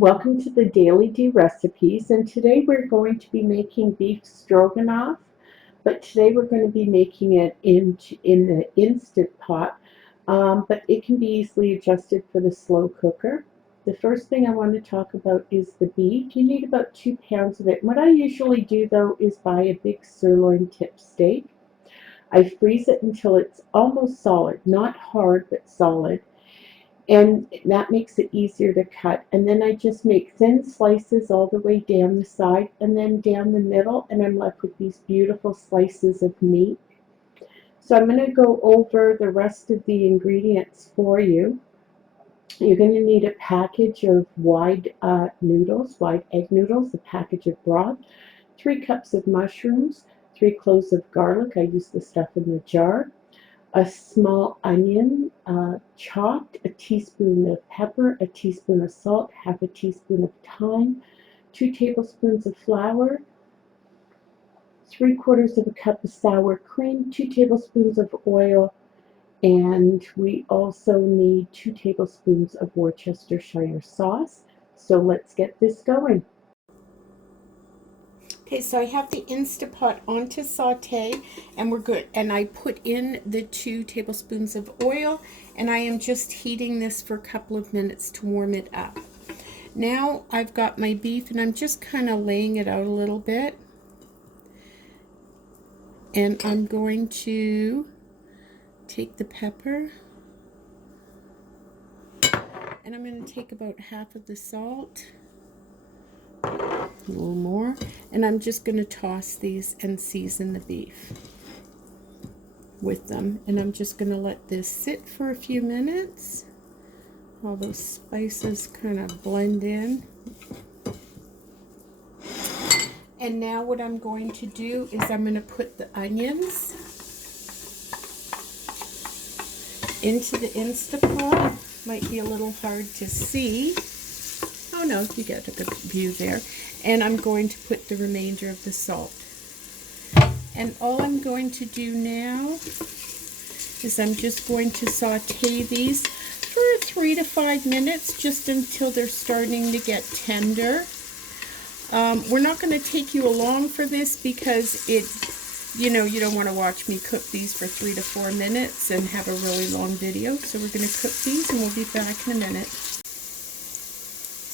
Welcome to the Daily D Recipes, and today we're going to be making beef stroganoff, but today we're going to be making it in the Instant Pot, but it can be easily adjusted for the slow cooker. The first thing I want to talk about is the beef. You need about 2 pounds of it. What I usually do though is buy a big sirloin tip steak. I freeze it until it's almost solid, not hard, but solid, and that makes it easier to cut. And then I just make thin slices all the way down the side and then down the middle, and I'm left with these beautiful slices of meat. So I'm going to go over the rest of the ingredients for you. You're going to need a package of wide egg noodles, a package of broth, 3 cups of mushrooms, 3 cloves of garlic. I use the stuff in the jar, a small onion chopped, a teaspoon of pepper, a teaspoon of salt, half a teaspoon of thyme, 2 tablespoons of flour, 3/4 of a cup of sour cream, 2 tablespoons of oil, and we also need 2 tablespoons of Worcestershire sauce. So let's get this going. Okay, so I have the Instapot on to saute, and we're good. And I put in the 2 tablespoons of oil, and I am just heating this for a couple of minutes to warm it up. Now I've got my beef, and I'm just kind of laying it out a little bit. And I'm going to take the pepper, and I'm going to take about half of the salt, a little more, and I'm just going to toss these and season the beef with them. And I'm just going to let this sit for a few minutes. All those spices kind of blend in. And now what I'm going to do is I'm going to put the onions into the Instapot. Might be a little hard to see. Oh no, you get a good view there. And I'm going to put the remainder of the salt. And all I'm going to do now is I'm just going to saute these for 3 to 5 minutes, just until they're starting to get tender. We're not going to take you along for this because you don't want to watch me cook these for 3 to 4 minutes and have a really long video. So we're going to cook these, and we'll be back in a minute.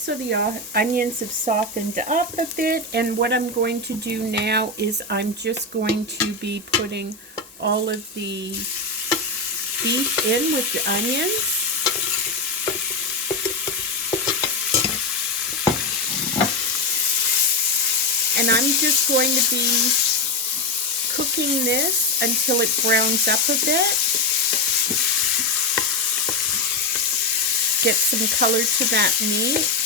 So the onions have softened up a bit, and what I'm going to do now is I'm just going to be putting all of the beef in with the onions. And I'm just going to be cooking this until it browns up a bit. Get some color to that meat.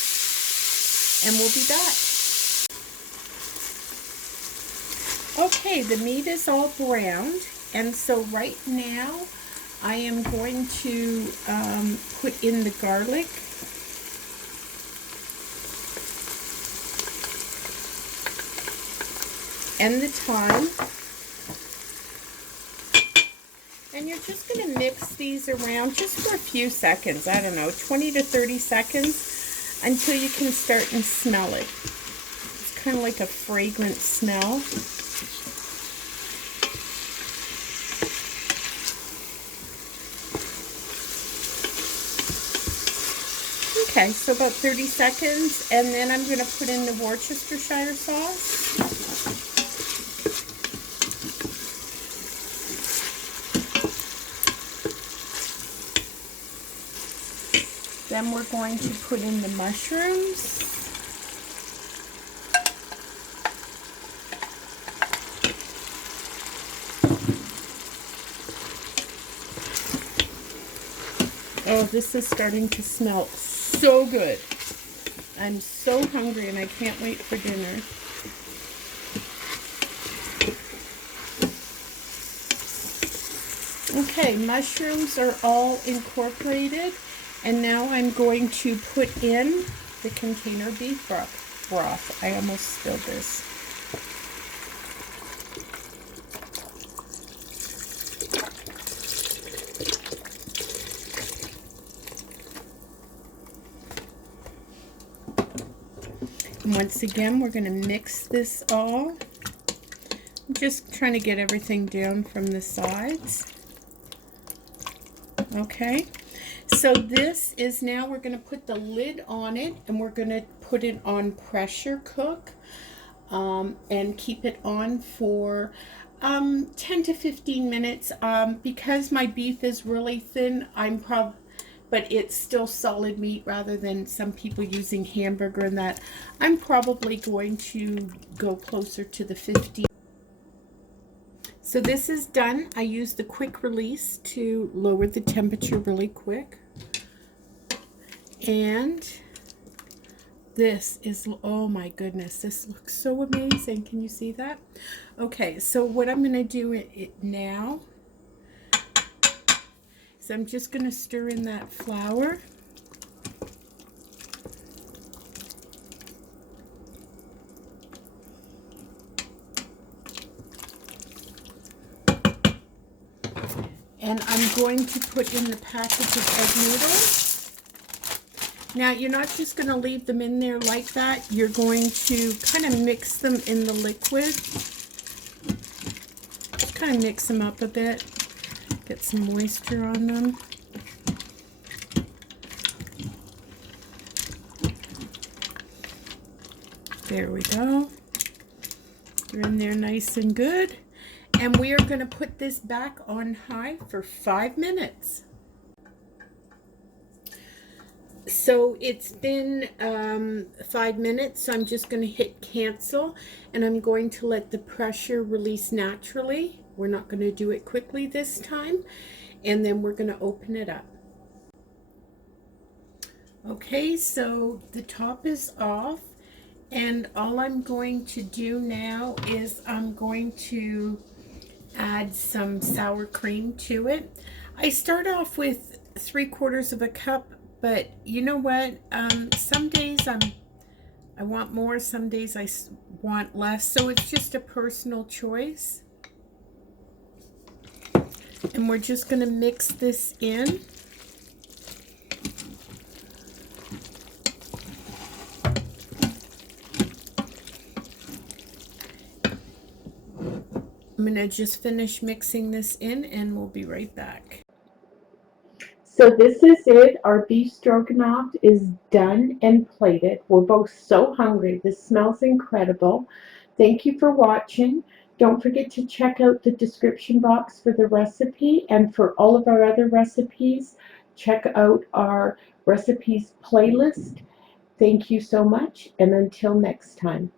And we'll be back. Okay, the meat is all browned, and so right now I am going to put in the garlic. And the thyme. And you're just going to mix these around just for a few seconds, I don't know, 20 to 30 seconds, until you can start and smell it. It's kind of like a fragrant smell. Okay, so about 30 seconds, and then I'm going to put in the Worcestershire sauce. Then we're going to put in the mushrooms. Oh, this is starting to smell so good. I'm so hungry and I can't wait for dinner. Okay, mushrooms are all incorporated. And now I'm going to put in the container beef broth. I almost spilled this. And once again, we're going to mix this all. I'm just trying to get everything down from the sides. Okay, so this is now, we're going to put the lid on it and we're going to put it on pressure cook and keep it on for 10 to 15 minutes. Because my beef is really thin, but it's still solid meat rather than some people using hamburger and that. I'm probably going to go closer to the 15. So this is done. I used the quick release to lower the temperature really quick. And this is, oh my goodness, this looks so amazing. Can you see that? Okay, so what I'm going to do now is I'm just going to stir in that flour. And I'm going to put in the package of egg noodles. Now, you're not just going to leave them in there like that. You're going to kind of mix them in the liquid. Just kind of mix them up a bit. Get some moisture on them. There we go. They're in there nice and good. And we are going to put this back on high for 5 minutes. So it's been 5 minutes, so I'm just going to hit cancel, and I'm going to let the pressure release naturally. We're not going to do it quickly this time, and then we're going to open it up. Okay, so the top is off, and all I'm going to do now is I'm going to add some sour cream to it. I start off with 3/4 of a cup. But you know what? Some days I want more, some days I want less. So it's just a personal choice. And we're just going to mix this in. I'm going to just finish mixing this in and we'll be right back. So this is it. Our beef stroganoff is done and plated. We're both so hungry. This smells incredible. Thank you for watching. Don't forget to check out the description box for the recipe, and for all of our other recipes, check out our recipes playlist. Thank you so much, and until next time.